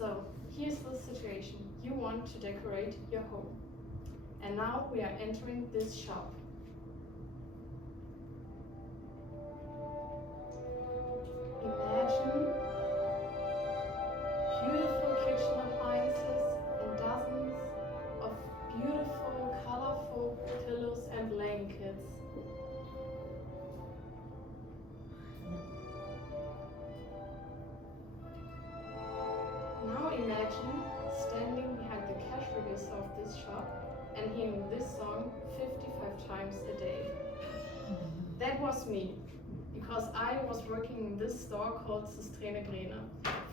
So here's the situation. You want to decorate your home. And now we are entering this shop. Imagine beautiful kitchen appliances and dozens of beautiful, colorful pillows and blankets. Now imagine standing behind the cash register of this shop and hearing this song 55 times a day. That was me, because I was working in this store called Systrene Grene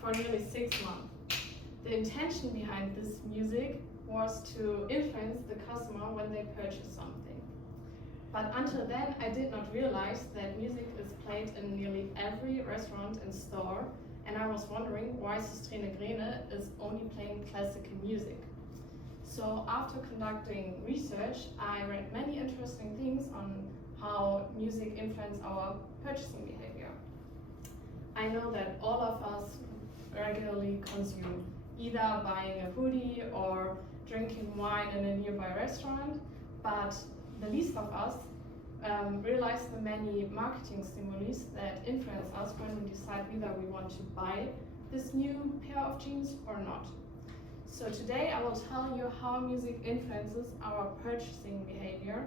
for nearly 6 months. The intention behind this music was to influence the customer when they purchase something. But until then, I did not realize that music is played in nearly every restaurant and store, and I was wondering why Systrene Grene is only playing classical music. So after conducting research, I read many interesting things on how music influences our purchasing behavior. I know that all of us regularly consume either buying a hoodie or drinking wine in a nearby restaurant, but the least of us realize the many marketing stimuli that influence us when we decide whether we want to buy this new pair of jeans or not. So today I will tell you how music influences our purchasing behavior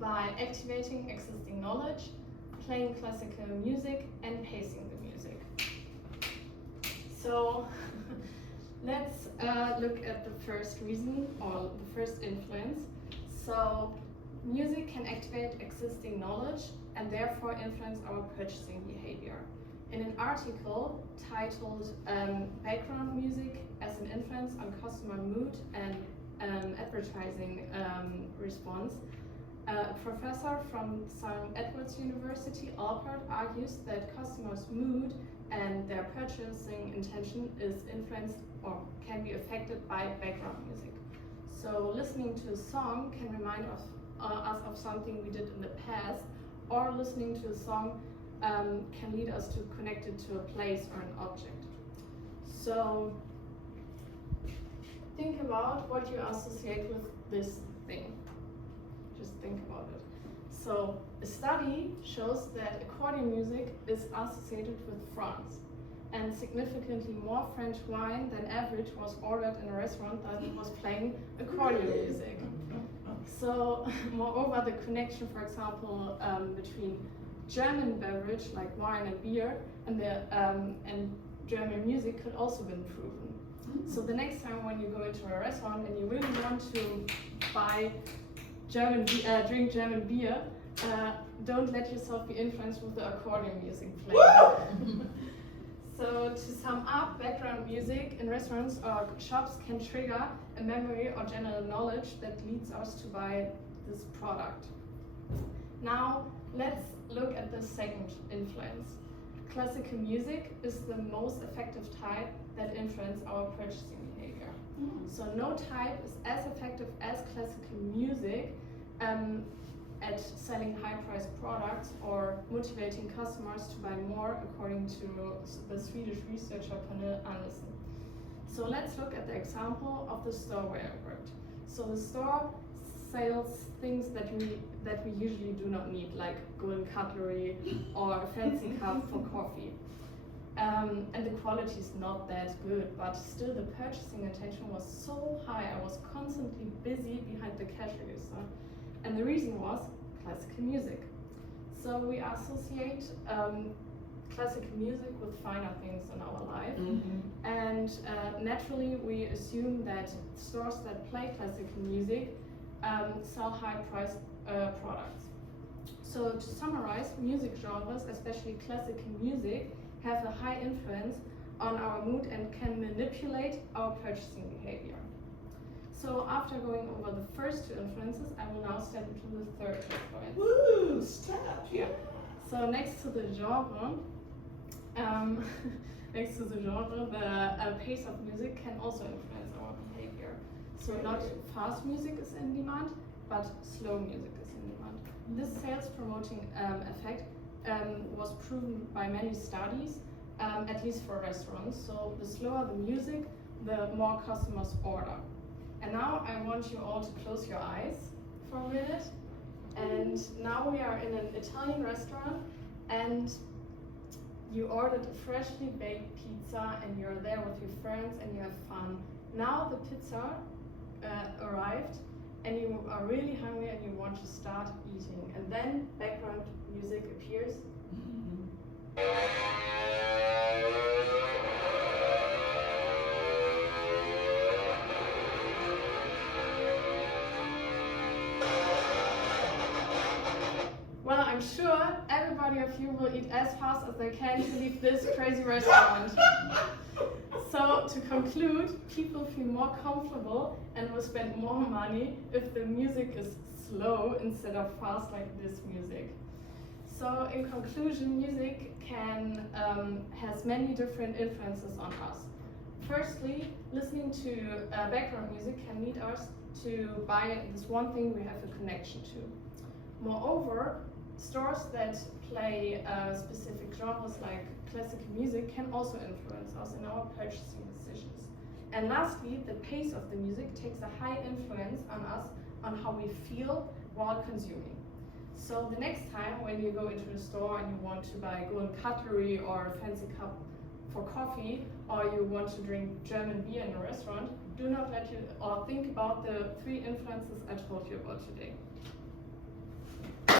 by activating existing knowledge, playing classical music, and pacing the music. So let's look at the first reason, or the first influence. So music can activate existing knowledge and therefore influence our purchasing behavior. In an article titled Background Music as an Influence on Customer Mood and Advertising Response, a professor from St. Edward's University, Alpert, argues that customers' mood and their purchasing intention is influenced or can be affected by background music. So listening to a song can remind us of something we did in the past, or listening to a song can lead us to connect it to a place or an object. So think about what you associate with this thing. Just think about it. So a study shows that accordion music is associated with France, and significantly more French wine than average was ordered in a restaurant that was playing accordion music. So moreover, the connection, for example, between German beverage like wine and beer and German music could also be proven. So the next time when you go into a restaurant and you really want to drink German beer, don't let yourself be influenced with the accordion music playing. So to sum up, background music in restaurants or shops can trigger a memory or general knowledge that leads us to buy this product. Now let's look at the second influence. Classical music is the most effective type that influences our purchasing behavior. So no type is as effective as classical music at selling high-priced products or motivating customers to buy more, according to the Swedish researcher Pernille Andersen. So let's look at the example of the store where I worked. So the store sells things that we usually do not need, like golden cutlery or a fancy cup for coffee. And the quality is not that good, but still the purchasing intention was so high. I was constantly busy behind the cash register. And the reason was classical music. So we associate classical music with finer things in our life. And naturally we assume that stores that play classical music sell high-priced products. So to summarize, music genres, especially classical music, have a high influence on our mood and can manipulate our purchasing behavior. So after going over the first two influences, I will now step into the third influence. Woo! Step! Yeah. So next to the genre, the pace of music can also influence our behavior. So not fast music is in demand, but slow music is in demand. This sales promoting effect was proven by many studies, at least for restaurants. So the slower the music, the more customers order. And now I want you all to close your eyes for a minute. And now we are in an Italian restaurant, and you ordered a freshly baked pizza, and you're there with your friends and you have fun. Now the pizza arrived, and you are really hungry and you want to start eating. And then background music appears. Well, I'm sure everybody of you will eat as fast as they can to leave this crazy restaurant. So to conclude, people feel more comfortable and will spend more money if the music is slow instead of fast like this music. So in conclusion, music has many different influences on us. Firstly, listening to background music can lead us to buy this one thing we have a connection to. Moreover, stores that play specific genres like classical music can also influence us in our purchasing decisions. And lastly, the pace of the music takes a high influence on us on how we feel while consuming. So the next time when you go into a store and you want to buy golden cutlery or a fancy cup for coffee, or you want to drink German beer in a restaurant, do not think about the 3 influences I told you about today.